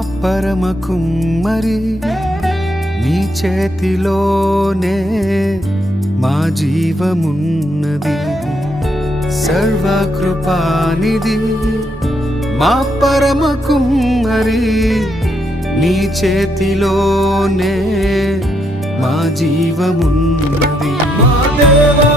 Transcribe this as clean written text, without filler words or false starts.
పరమ కుమ్మరి నీ చేతిలోనే మా జీవమున్నది. సర్వకృపానిధి మా పరమ కుమ్మరి నీ చేతిలోనే మా జీవమున్నది. మా దేవా